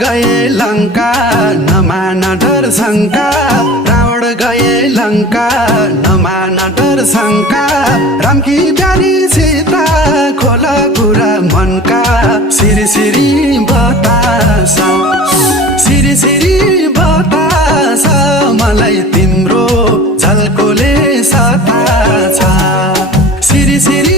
गए लंका नमान डर शंका रावण गए लंका नमान डर शंका राम की प्यारी सीता खोला कुरा मनका सिरी सिरी बतासा सिरी सिरी बतासा मलाई तिम्रो झल्कोले सता छ सिरी सिरी